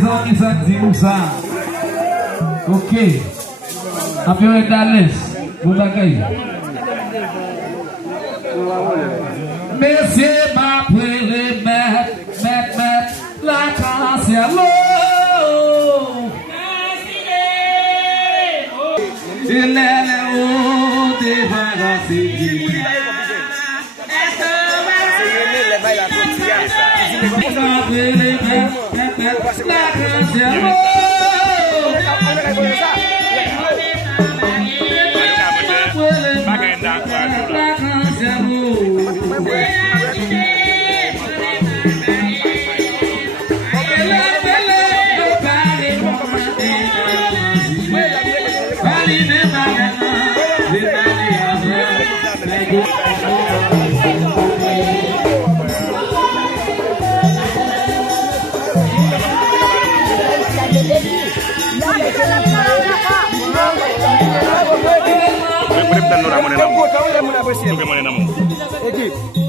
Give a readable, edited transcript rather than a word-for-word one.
kisah Zimusa. Oke. Apa yang dales? Bukan kayak. Messi mapele met la casa lo. Ilele o de bagasi. Boleh dan nora mana namu? Boleh mana namu?